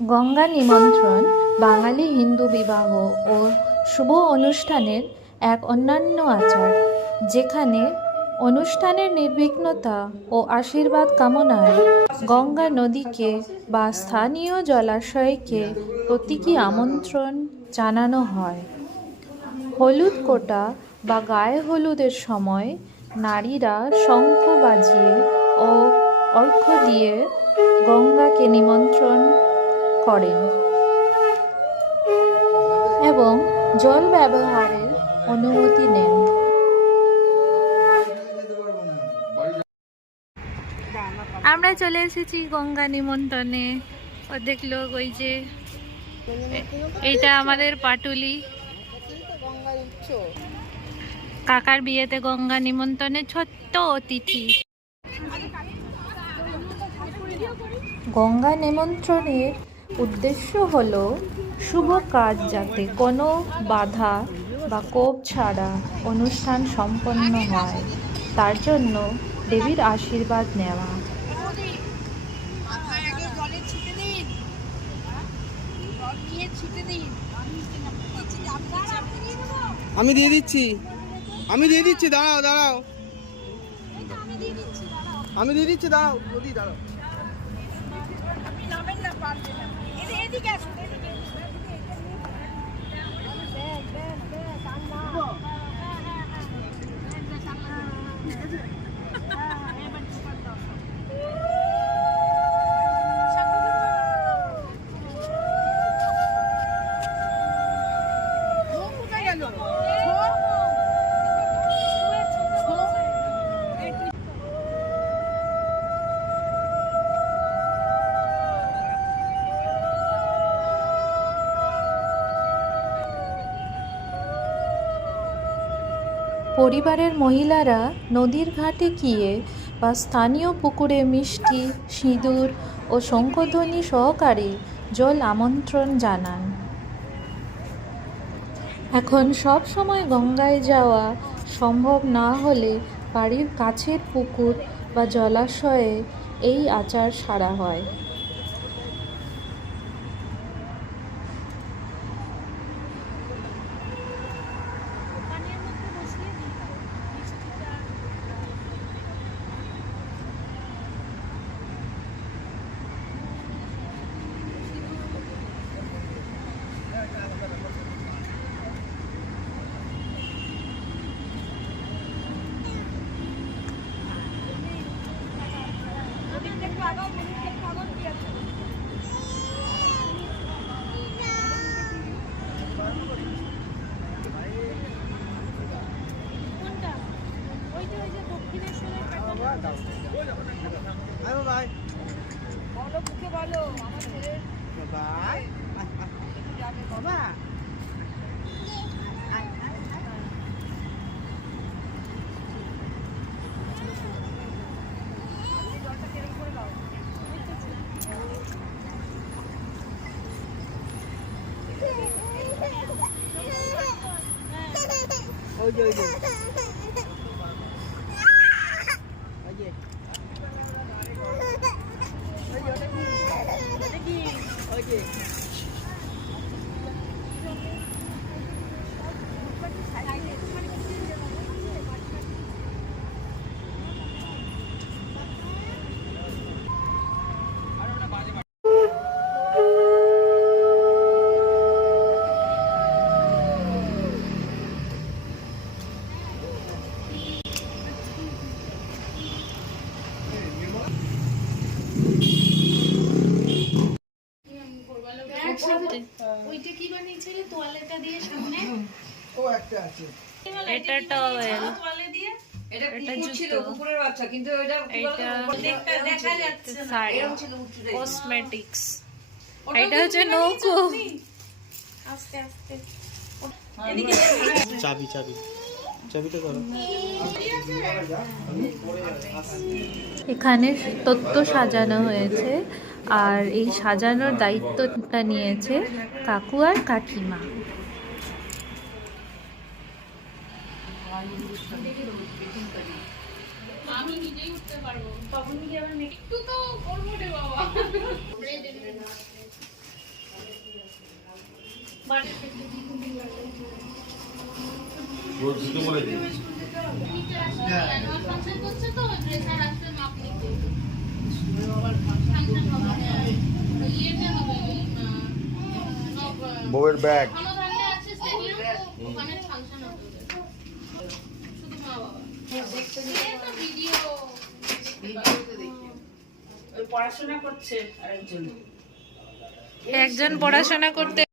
গঙ্গা নিমন্ত্রণ বাঙালি হিন্দু বিবাহ ও শুভ অনুষ্ঠানের এক অন্যান্য আচার, যেখানে অনুষ্ঠানের নির্বিঘ্নতা ও আশীর্বাদ কামনায় গঙ্গা নদীকে বা স্থানীয় জলাশয়কে প্রতীকী আমন্ত্রণ জানানো হয়। হলুদ কোটা বা গায়ে হলুদের সময় নারীরা শঙ্খ বাজিয়ে ও অর্ঘ্য দিয়ে গঙ্গাকে নিমন্ত্রণ করেন এবং জল ব্যবহারের অনুমতি নেন। আমরা চলে এসেছি গঙ্গা নিমন্ত্রণে। অর্ধেক লোক ওই যে, এইটা আমাদের পাটুলি কাকার বিয়েতে গঙ্গা নিমন্ত্রণে ছোট্ট অতিথি। গঙ্গা নিমন্ত্রণের উদ্দেশ্য হলো শুভ কাজ যাতে কোনো বাধা বা কোপ ছাড়া অনুষ্ঠান সম্পন্ন হয়, তার জন্য দেবীর আশীর্বাদ নেওয়া। আমি দিয়ে দিচ্ছি, দাঁড়াও দাঁড়াও, আমি দিয়ে দিচ্ছি, দাঁড়াও যদি দাঁড়াও। পরিবারের মহিলারা নদীর ঘাটে গিয়ে বা স্থানীয় পুকুরে মিষ্টি, সিঁদুর ও শঙ্খধ্বনি সহকারে জল আমন্ত্রণ জানান। এখন সব সময় গঙ্গায় যাওয়া সম্ভব না হলে বাড়ির কাছের পুকুর বা জলাশয়ে এই আচার সারা হয়। ওইটা কি বানিয়েছিলে তোয়ালেটা দিয়ে সামনে? ও একটা আছে, এটা টাওয়েল, তোয়ালে দিয়ে এটা কুকুর ছিল, কুকুরের বাচ্চা, কিন্তু এটা দেখা যাচ্ছে না, এরকম ছিল কসমেটিক্স। এটা হচ্ছে নৌকো। আস্তে আস্তে চাবিটা করো। এখানে তত্ত্ব সাজানো হয়েছে, আর এই সাজানোর দায়িত্বটা নিয়েছে কাকু আর কাকিমা। আমি নিজেই উঠতে পারবো, তখন কি আবার একটু তো করবো রে বাবা। বাড়ি থেকে ফাংশন করছে তো ড্রেস আর আসতে মাপ নিতে ফাংশন হবে ইয়েতে হবে বউয়ের ব্যাগ ধনধান্যে আছে স্টেডিয়াম ওখানে ফাংশন হবে শুধু মা বাবা দেখতে দিয়ে তো ভিডিও পড়াশোনা করছে আরেকজন একজন পড়াশোনা করতে